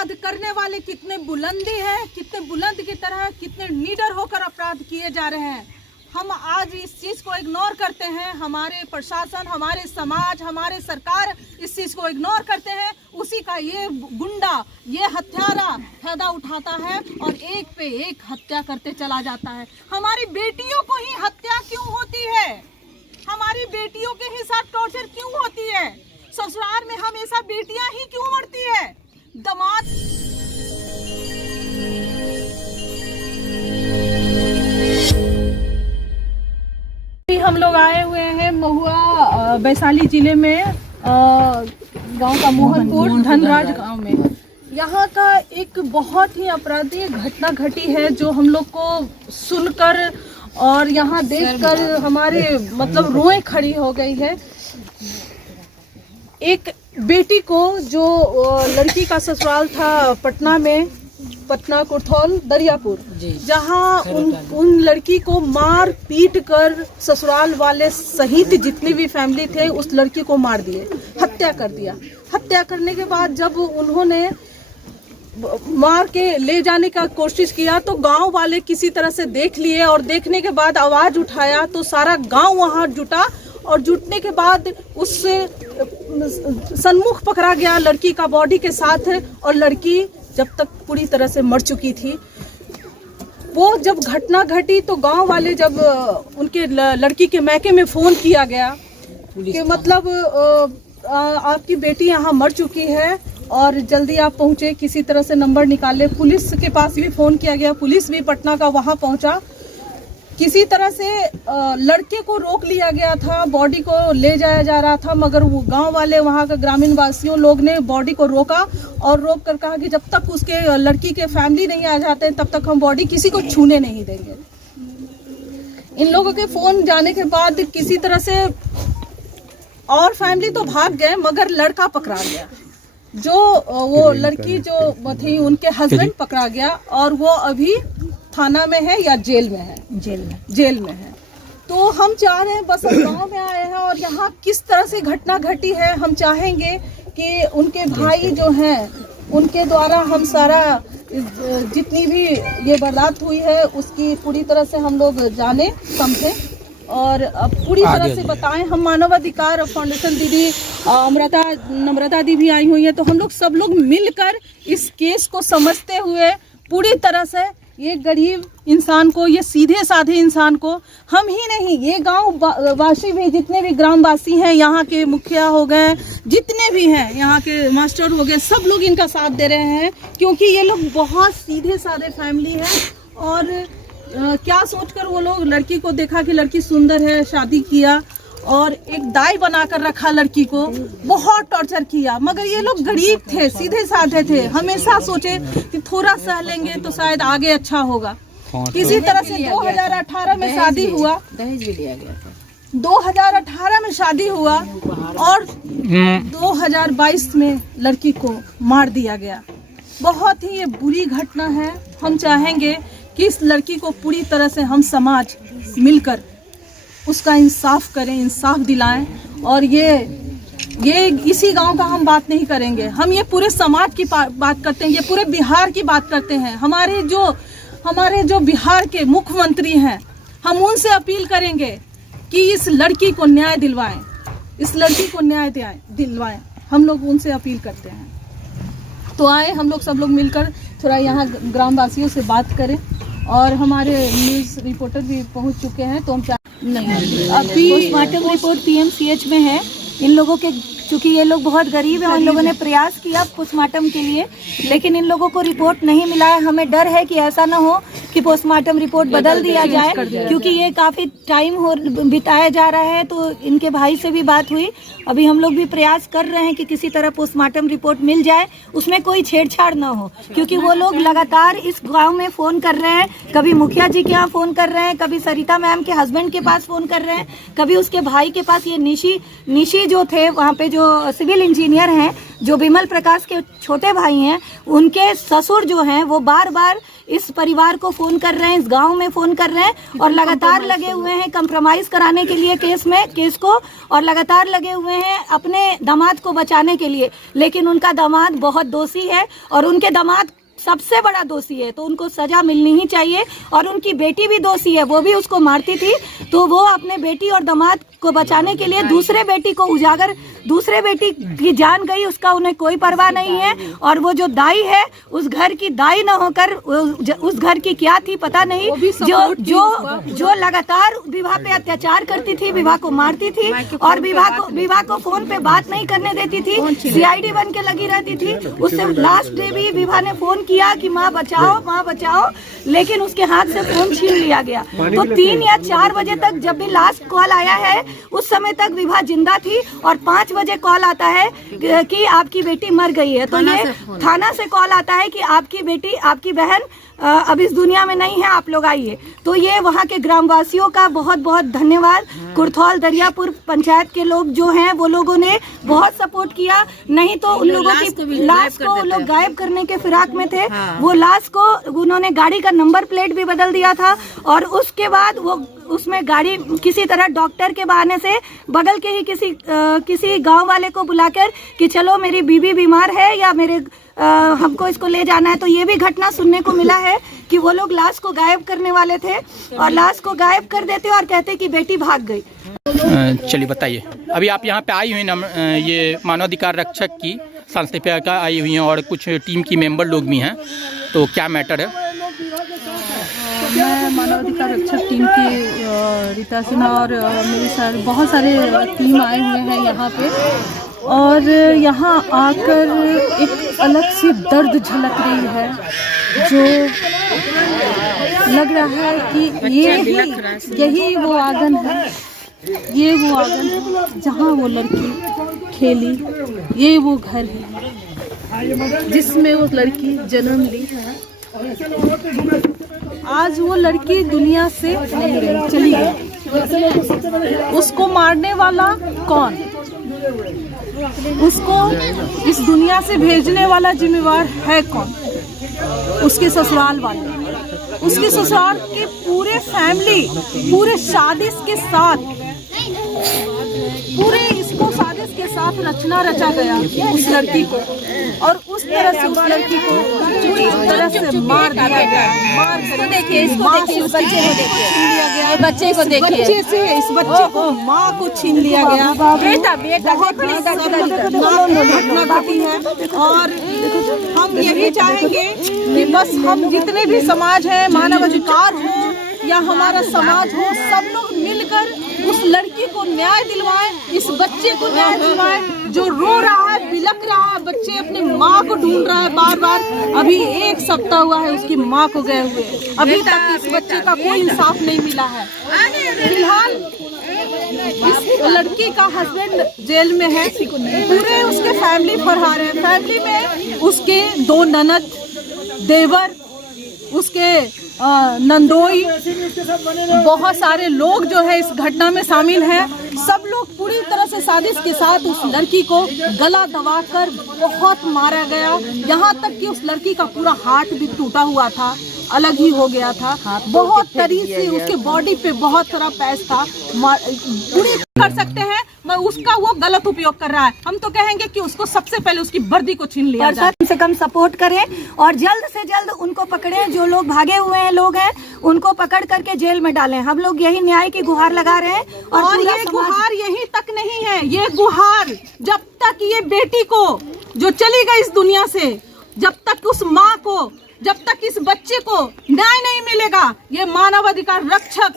अपराध करने वाले कितने बुलंदी है, कितने बुलंद की तरह, कितने निडर होकर अपराध किए जा रहे हैं। हम आज इस चीज़ को इग्नोर करते हैं। हमारे प्रशासन, हमारे समाज, हमारे सरकार इस चीज़ को इग्नोर करते हैं। उसी का ये गुंडा, ये हत्यारा फायदा उठाता है और एक पे एक हत्या करते चला जाता है। हमारी बेटियों को ही हत्या क्यों होती है? हमारी बेटियों के ही साथ टॉर्चर क्यों होती है? ससुराल में हमेशा बेटियां ही क्यों मरती है? दामाद हम लोग आए हुए हैं महुआ वैशाली जिले में गांव का मोहनपुर धनराज गांव में। यहाँ का एक बहुत ही आपराधिक घटना घटी है जो हम लोग को सुनकर और यहाँ देखकर हमारे मतलब रोएं खड़ी हो गई है। एक बेटी को जो लड़की का ससुराल था पटना में, पटना कुर्थौल दरियापुर, जहाँ उन लड़की को मार पीट कर ससुराल वाले सहित जितनी भी फैमिली थे उस लड़की को मार दिए, हत्या कर दिया। हत्या करने के बाद जब उन्होंने मार के ले जाने का कोशिश किया तो गांव वाले किसी तरह से देख लिए और देखने के बाद आवाज उठाया तो सारा गांव वहां जुटा और जुटने के बाद उससे सन्मुख पकड़ा गया लड़की का बॉडी के साथ। और लड़की जब तक पूरी तरह से मर चुकी थी। वो जब घटना घटी तो गांव वाले जब उनके लड़की के मैके में फोन किया गया कि मतलब आपकी बेटी यहाँ मर चुकी है और जल्दी आप पहुँचे, किसी तरह से नंबर निकाले। पुलिस के पास भी फ़ोन किया गया, पुलिस भी पटना का वहाँ पहुँचा। किसी तरह से लड़के को रोक लिया गया था, बॉडी को ले जाया जा रहा था, मगर वो गांव वाले, वहाँ के ग्रामीण वासियों लोग ने बॉडी को रोका और रोक कर कहा कि जब तक उसके लड़की के फैमिली नहीं आ जाते तब तक हम बॉडी किसी को छूने नहीं देंगे। इन लोगों के फ़ोन जाने के बाद किसी तरह से और फैमिली तो भाग गए मगर लड़का पकड़ा गया। जो वो लड़की जो थी उनके हस्बैंड पकड़ा गया और वो अभी थाना में है या जेल में है? जेल में है। तो हम चाह रहे हैं, बस हम गाँव में आए हैं और यहाँ किस तरह से घटना घटी है, हम चाहेंगे कि उनके भाई जो हैं उनके द्वारा हम सारा जितनी भी ये वारदात हुई है उसकी पूरी तरह से हम लोग जाने, समझें और पूरी तरह से बताएं। हम मानवाधिकार फाउंडेशन दीदी नम्रता दी भी आई हुई है, तो हम लोग सब लोग मिलकर इस केस को समझते हुए पूरी तरह से ये गरीब इंसान को, ये सीधे साधे इंसान को, हम ही नहीं ये गांव वासी भी, जितने भी ग्रामवासी हैं, यहाँ के मुखिया हो गए, जितने भी हैं यहाँ के मास्टर हो गए, सब लोग इनका साथ दे रहे हैं क्योंकि ये लोग बहुत सीधे साधे फैमिली है। और क्या सोचकर वो लोग लड़की को देखा कि लड़की सुंदर है, शादी किया और एक दाई बनाकर रखा, लड़की को बहुत टॉर्चर किया। मगर ये लोग गरीब थे, सीधे साधे थे, हमेशा सोचे कि थोड़ा सह लेंगे तो शायद आगे अच्छा होगा। किसी तरह से 2018 में शादी हुआ, दहेज भी लिया गया था। 2018 में शादी हुआ और 2022 में लड़की को मार दिया गया। बहुत ही ये बुरी घटना है। हम चाहेंगे कि इस लड़की को पूरी तरह से हम समाज मिलकर उसका इंसाफ करें, इंसाफ दिलाएं। और ये इसी गांव का हम बात नहीं करेंगे, हम ये पूरे समाज की बात करते हैं, ये पूरे बिहार की बात करते हैं। हमारे जो बिहार के मुख्यमंत्री हैं, हम उनसे अपील करेंगे कि इस लड़की को न्याय दिलवाएं, इस लड़की को न्याय दिलवाएं। हम लोग उनसे अपील करते हैं। तो आए हम लोग सब लोग मिलकर थोड़ा यहाँ ग्रामवासियों से बात करें और हमारे न्यूज़ रिपोर्टर भी पहुँच चुके हैं। तो हम नहीं, अभी पोस्टमार्टम रिपोर्ट पीएमसीएच में है। इन लोगों के, चूँकि ये लोग बहुत गरीब हैं, इन लोगों ने प्रयास किया पोस्टमार्टम के लिए, लेकिन इन लोगों को रिपोर्ट नहीं मिला है। हमें डर है कि ऐसा ना हो कि पोस्टमार्टम रिपोर्ट बदल दिया जाए, क्योंकि ये काफ़ी टाइम बिताया जा रहा है। तो इनके भाई से भी बात हुई, अभी हम लोग भी प्रयास कर रहे हैं कि किसी तरह पोस्टमार्टम रिपोर्ट मिल जाए, उसमें कोई छेड़छाड़ ना हो, क्योंकि वो लोग लगातार इस गाँव में फ़ोन कर रहे हैं। कभी मुखिया जी के यहाँ फ़ोन कर रहे हैं, कभी सरिता मैम के हस्बैंड के पास फ़ोन कर रहे हैं, कभी उसके भाई के पास। ये निशी जो थे वहाँ पे, जो सिविल इंजीनियर हैं, जो विमल प्रकाश के छोटे भाई हैं, उनके ससुर जो हैं वो बार बार इस परिवार को फोन कर रहे हैं, इस गांव में फोन कर रहे हैं और लगातार लगे हुए हैं कंप्रोमाइज कराने के लिए केस को, और लगातार लगे हुए हैं अपने दामाद को बचाने के लिए। लेकिन उनका दामाद बहुत दोषी है और उनके दामाद सबसे बड़ा दोषी है, तो उनको सजा मिलनी ही चाहिए। और उनकी बेटी भी दोषी है, वो भी उसको मारती थी, तो वो अपने बेटी और दामाद को बचाने के लिए दूसरे बेटी को उजागर, दूसरे बेटी की जान गई, उसका उन्हें कोई परवाह नहीं है। और वो जो दाई है उस घर की दाई न होकर उस घर की क्या थी पता नहीं, जो लगातार विवाह पे अत्याचार करती थी, विवाह को मारती थी और विवाह को फोन पे बात नहीं करने देती थी, CID बन के लगी रहती थी। उससे लास्ट डे भी विवाह ने फोन किया कि माँ बचाओ, लेकिन उसके हाथ से फोन छीन लिया गया। तो 3 या 4 बजे तक जब भी लास्ट कॉल आया है उस समय तक विवाह जिंदा थी और 5 बजे कॉल आता है कि आपकी बेटी मर गई है। तो ये थाना से कॉल आता है कि आपकी बेटी, आपकी बहन अब इस दुनिया में नहीं है, आप लोग आइए। तो ये वहाँ के ग्रामवासियों का बहुत बहुत धन्यवाद। कुर्थौल दरियापुर पंचायत के लोग जो हैं वो लोगों ने बहुत सपोर्ट किया, नहीं तो उन लोगों की लाश को वो लोग गायब करने के फिराक में थे। वो लाश को उन्होंने गाड़ी का नंबर प्लेट भी बदल दिया था और उसके बाद वो उसमें गाड़ी किसी तरह डॉक्टर के बहाने से बगल के ही किसी गांव वाले को बुलाकर कि चलो मेरी बीवी बीमार है या हमको इसको ले जाना है। तो ये भी घटना सुनने को मिला है कि वो लोग लाश को गायब करने वाले थे और लाश को गायब कर देते और कहते कि बेटी भाग गई। चलिए बताइए, अभी आप यहाँ पे आई हुई ना, ये मानवाधिकार रक्षक की संस्था आई हुई हैं और कुछ टीम की मेंबर लोग भी हैं, तो क्या मैटर है? मैं मानवाधिकार रक्षक टीम की रीता सिन्हा और मेरे साथ बहुत सारे टीम आए हुए हैं यहाँ पे, और यहाँ आकर एक अलग सी दर्द झलक रही है, जो लग रहा है कि यही वो आंगन है, ये वो आंगन है जहाँ वो लड़की खेली, ये वो घर है जिसमें वो लड़की जन्म ली। आज वो लड़की दुनिया से नहीं रही, चली गई। उसको मारने वाला कौन? उसको इस दुनिया से भेजने वाला जिम्मेवार है कौन? उसके ससुराल वाले, उसके ससुराल के पूरे फैमिली, पूरे साजिश के साथ, पूरे इसको साजिश के साथ रचना रचा गया उस लड़की को, और उस तरह से उस लड़की को इस तरह से मार दिया गया। देखिए, इसको देखिए, इस बच्चे को देखिए, बच्चे को देखिए, इस बच्चे को माँ को छीन लिया गया। बेटा घटना घटी है, और हम यही चाहेंगे कि बस हम जितने भी समाज हैं, मानवाधिकार हो या हमारा समाज हो, सब लोग मिलकर उस लड़की को न्याय दिलवाएं, इस बच्चे को न्याय दिलवाएं जो रो रहा है, बिलख रहा है। बच्चे अपनी माँ को ढूंढ रहा है बार बार। अभी 1 सप्ताह हुआ है उसकी माँ को गए हुए, अभी तक इस बच्चे का कोई इंसाफ नहीं मिला है। फिलहाल इस लड़की का हस्बैंड जेल में है, पूरे उसके फैमिली फरार है। फैमिली में उसके 2 ननद, देवर, उसके नंदोई, बहुत सारे लोग जो है इस घटना में शामिल हैं। सब लोग पूरी तरह से साजिश के साथ उस लड़की को गला दबाकर बहुत मारा गया, यहाँ तक कि उस लड़की का पूरा हार्ट भी टूटा हुआ था, अलग ही हो गया था। बहुत तरीके से उसके बॉडी पे बहुत सारा पैच था। पूरी कर सकते हैं, मैं उसका वो गलत उपयोग कर रहा है। हम तो कहेंगे कि उसको सबसे पहले उसकी वर्दी को छीन लिया जाए। कम से कम सपोर्ट करें और जल्द से जल्द उनको पकड़ें, जो लोग भागे हुए हैं लोग हैं उनको पकड़ करके जेल में डालें। हम लोग यही न्याय की गुहार लगा रहे हैं। और ये गुहार यही तक नहीं है, ये गुहार जब तक ये बेटी को जो चली गई इस दुनिया से, जब तक उस माँ को, जब तक इस बच्चे को न्याय नहीं मिलेगा, ये मानवाधिकार रक्षक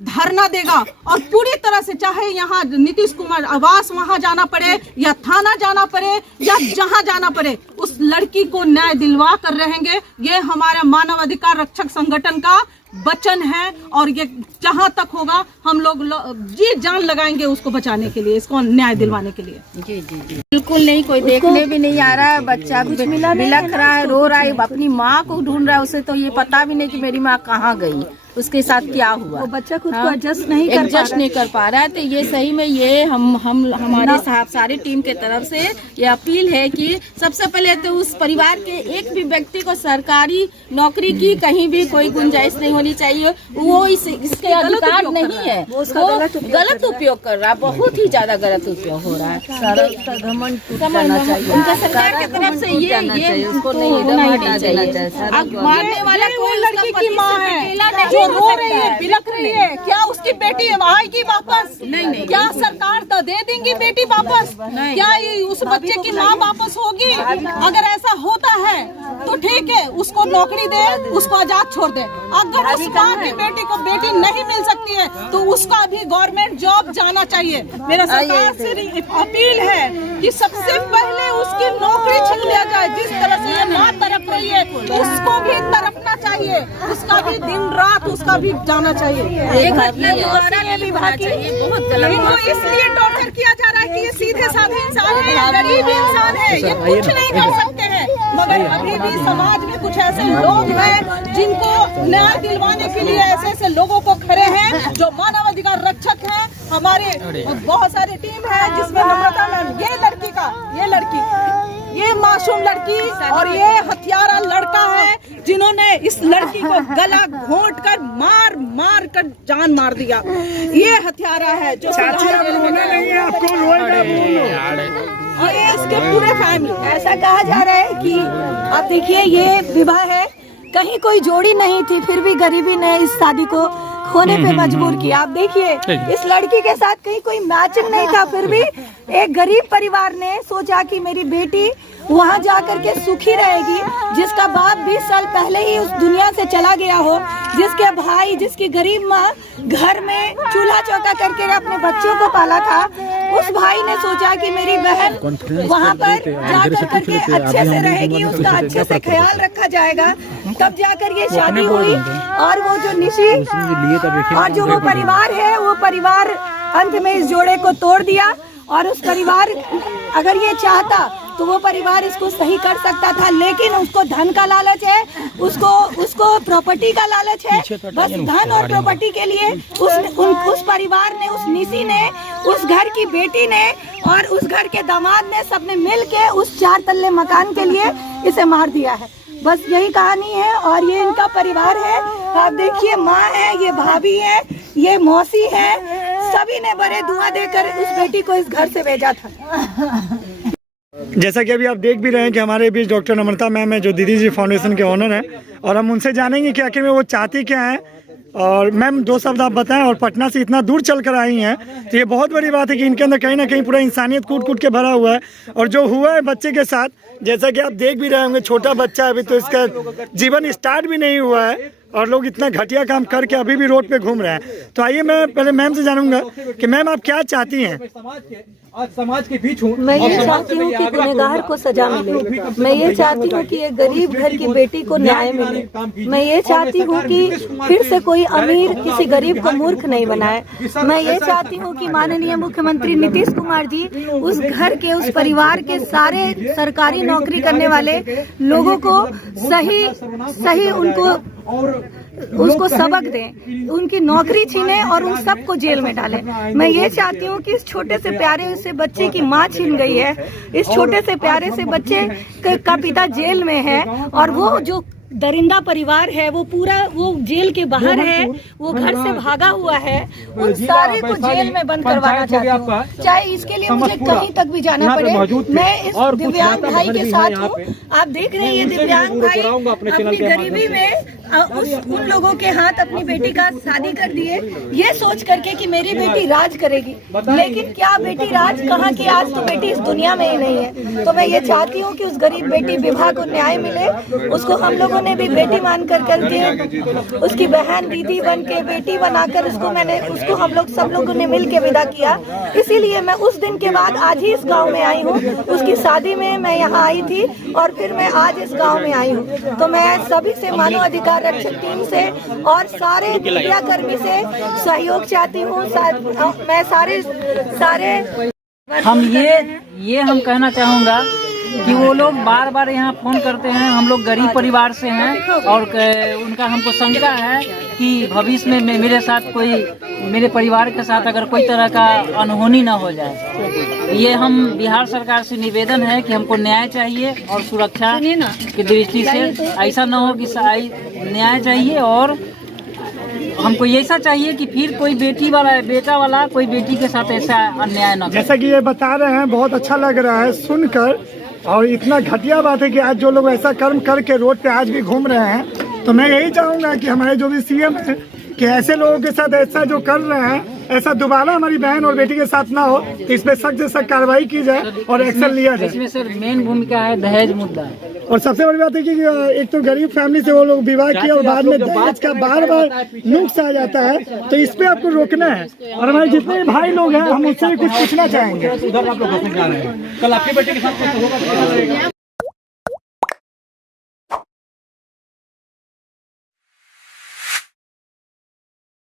धरना देगा। और पूरी तरह से, चाहे यहाँ नीतीश कुमार आवास वहाँ जाना पड़े या थाना जाना पड़े या जहाँ जाना पड़े, उस लड़की को न्याय दिलवा कर रहेंगे। ये हमारा मानवाधिकार रक्षक संगठन का वचन है, और ये जहाँ तक होगा हम लोग जी जान लगाएंगे उसको बचाने के लिए, इसको न्याय दिलवाने के लिए। जी जी जी, बिल्कुल नहीं, कोई देखने भी नहीं आ रहा है। बच्चा बिलख रहा है, रो रहा है, अपनी माँ को ढूंढ रहा है। उसे तो ये पता भी नहीं कि मेरी माँ कहाँ गई। उसके साथ क्या हुआ। वो बच्चा खुद को एडजस्ट नहीं कर पा रहा है। तो ये सही में ये हमारे सारे टीम के तरफ से ये अपील है कि सबसे पहले तो उस परिवार के एक भी व्यक्ति को सरकारी नौकरी की कहीं भी कोई गुंजाइश नहीं होनी चाहिए। वो इसके अधिकार नहीं है, वो गलत उपयोग कर रहा है, बहुत ही ज्यादा गलत उपयोग हो रहा है। उनका सरकार की तरफ से ये उसको नहीं होना ही चाहिए। अब मारने वाला कोई लड़की की माँ है जो रो रही है, बिलख रही है, क्या उसकी बेटी आएगी वापस? नहीं। क्या सरकार तो दे देंगी बेटी वापस? क्या उस बच्चे की माँ वापस होगी? अगर ऐसा होता है तो ठीक है, उसको नौकरी दे, उसको आजाद छोड़ दे। अगर उस माँ की बेटी को बेटी नहीं मिल सकती है तो उसका भी गवर्नमेंट जॉब जाना चाहिए। मेरा सरकार से अपील है कि सबसे पहले उसकी नौकरी छीन लिया जाए। जिस तरह से ये माँ तड़प रही है उसको भी तड़पना चाहिए, उसका भी दिन रात उसका भी जाना चाहिए। इनको इसलिए टॉर्चर किया जा रहा है कि ये सीधे साधे इंसान है, गरीब इंसान है, ये कुछ नहीं कर सकते हैं। मगर अभी भी समाज में कुछ ऐसे लोग हैं जिनको न्याय दिलवाने के लिए ऐसे लोगों को खड़े हैं जो मानवाधिकार रक्षक हैं। हमारे बहुत सारी टीम है जिसमें नम्रता मैम, ये लड़की, ये मासूम लड़की और ये हथियारा लड़का है जिन्होंने इस लड़की को गला घोंट कर मार कर जान मार दिया। ये हथियारा है जो ये इसके पूरे फैमिली। ऐसा कहा जा रहा है कि आप देखिए ये विवाह है, कहीं कोई जोड़ी नहीं थी, फिर भी गरीबी ने इस शादी को होने पे मजबूर किया। आप देखिए इस लड़की के साथ कहीं कोई मैचिंग नहीं था, फिर भी एक गरीब परिवार ने सोचा कि मेरी बेटी वहाँ जा करके सुखी रहेगी, जिसका बाप 20 साल पहले ही उस दुनिया से चला गया हो, जिसके भाई, जिसकी गरीब माँ घर में चूल्हा चौका करके अपने बच्चों को पाला था, उस भाई ने सोचा कि मेरी बहन वहाँ पर जा करके अच्छे से रहेगी, उसका अच्छे से ख्याल रखा जाएगा। तब जाकर ये शादी हुई और वो जो निशी और जो वो परिवार है, वो परिवार अंत में इस जोड़े को तोड़ दिया। और उस परिवार अगर ये चाहता तो वो परिवार इसको सही कर सकता था, लेकिन उसको धन का लालच है, उसको प्रॉपर्टी का लालच है। बस धन और प्रॉपर्टी के लिए उस परिवार ने, उस निशी ने, उस घर की बेटी ने और उस घर के दामाद ने सबने मिल के उस 4 तल्ले मकान के लिए इसे मार दिया है। बस यही कहानी है और ये इनका परिवार है। आप देखिए माँ है, ये भाभी है, ये मौसी है, सभी ने बड़े दुआ देकर उस बेटी को इस घर से भेजा था। जैसा कि अभी आप देख भी रहे हैं कि हमारे बीच डॉक्टर नम्रता मैम है जो दीदी जी फाउंडेशन के ओनर हैं, और हम उनसे जानेंगे कि आखिर में वो चाहती क्या है। और मैम 2 शब्द आप बताएं। और पटना से इतना दूर चल कर आई हैं तो ये बहुत बड़ी बात है कि इनके अंदर कहीं ना कहीं पूरा इंसानियत कूट कूट के भरा हुआ है। और जो हुआ है बच्चे के साथ, जैसा कि आप देख भी रहे होंगे, छोटा बच्चा अभी तो इसका जीवन स्टार्ट भी नहीं हुआ है और लोग इतना घटिया काम करके अभी भी रोड पे घूम रहे हैं। तो आइए मैं पहले मैम से जानूंगा कि मैम आप क्या चाहती हैं? आज समाज के बीच हूँ। मैं ये चाहती हूँ कि गुनहगार को सजा मिले। मैं ये चाहती हूँ कि एक गरीब घर की बेटी को न्याय मिले। मैं ये चाहती हूँ कि फिर से कोई अमीर किसी गरीब को मूर्ख नहीं बनाए। मैं ये चाहती हूँ कि माननीय मुख्यमंत्री नीतीश कुमार जी उस घर के, उस परिवार के सारे सरकारी नौकरी करने वाले लोगों को सही उसको सबक दें, उनकी नौकरी छीने और उन सबको जेल में डालें। मैं ये चाहती हूँ कि इस छोटे से प्यारे से बच्चे की माँ छीन गई है, इस छोटे से प्यारे से बच्चे का पिता जेल में है और वो जो दरिंदा परिवार है वो जेल के बाहर है, वो घर से भागा हुआ है, उन सारे को जेल में बंद करवाना चाहती हूँ, चाहे इसके लिए मुझे कहीं तक भी जाना पड़े। मैं इस दिव्यांग भाई के साथ हूँ। आप देख रहे हैं ये दिव्यांग भाई अपनी गरीबी में उन लोगों के हाथ अपनी बेटी का शादी कर दिए, ये सोच करके कि मेरी बेटी राज करेगी। लेकिन क्या बेटी राज कहाँ की? आज तो बेटी इस दुनिया में ही नहीं है। तो मैं ये चाहती हूँ कि उस गरीब बेटी विवाह को न्याय मिले। उसको हम लोगों ने भी बेटी मान कर करके, उसकी बहन दीदी बन के, बेटी बनाकर उसको हम लोग सब लोगों ने मिल के विदा किया। इसीलिए मैं उस दिन के बाद आज ही इस गाँव में आई हूँ। उसकी शादी में मैं यहाँ आई थी और फिर मैं आज इस गाँव में आई हूँ। तो मैं सभी से, मानव अधिकार रक्षक टीम से और सारे मीडिया कर्मी से सहयोग चाहती हूँ। मैं सारे हम कहना चाहूँगा कि वो लोग बार बार यहाँ फ़ोन करते हैं। हम लोग गरीब परिवार से हैं और उनका हमको शंका है कि भविष्य में मेरे साथ मेरे परिवार के साथ अगर कोई तरह का अनहोनी ना हो जाए। ये हम बिहार सरकार से निवेदन है कि हमको न्याय चाहिए और सुरक्षा की दृष्टि से ऐसा ना हो कि न्याय चाहिए और हमको ऐसा चाहिए कि फिर कोई बेटा वाला कोई बेटी के साथ ऐसा अन्याय ना। जैसा कि ये बता रहे हैं, बहुत अच्छा लग रहा है सुनकर। और इतना घटिया बात है कि आज जो लोग ऐसा कर्म करके रोड पे आज भी घूम रहे हैं, तो मैं यही चाहूँगा कि हमारे जो भी सीएम है कि ऐसे लोगों के साथ ऐसा जो कर रहे हैं ऐसा दोबारा हमारी बहन और बेटी के साथ ना हो, तो इस पे सख्त से सख्त कार्रवाई की जाए और एक्शन लिया जाए। इसमें सर मेन भूमिका है दहेज मुद्दा। और सबसे बड़ी बात है कि एक तो गरीब फैमिली से वो लोग विवाह किया और बाद में दहेज का बार बार नुक्स आ जाता है, तो इस पे आपको रोकना है। और हमारे जितने भी भाई लोग हैं हम उससे भी कुछ पूछना चाहेंगे। उधर आप लोग घुसने जा रहे हैं, कल आपके बेटे के साथ कुछ होगा तो क्या रहेगा?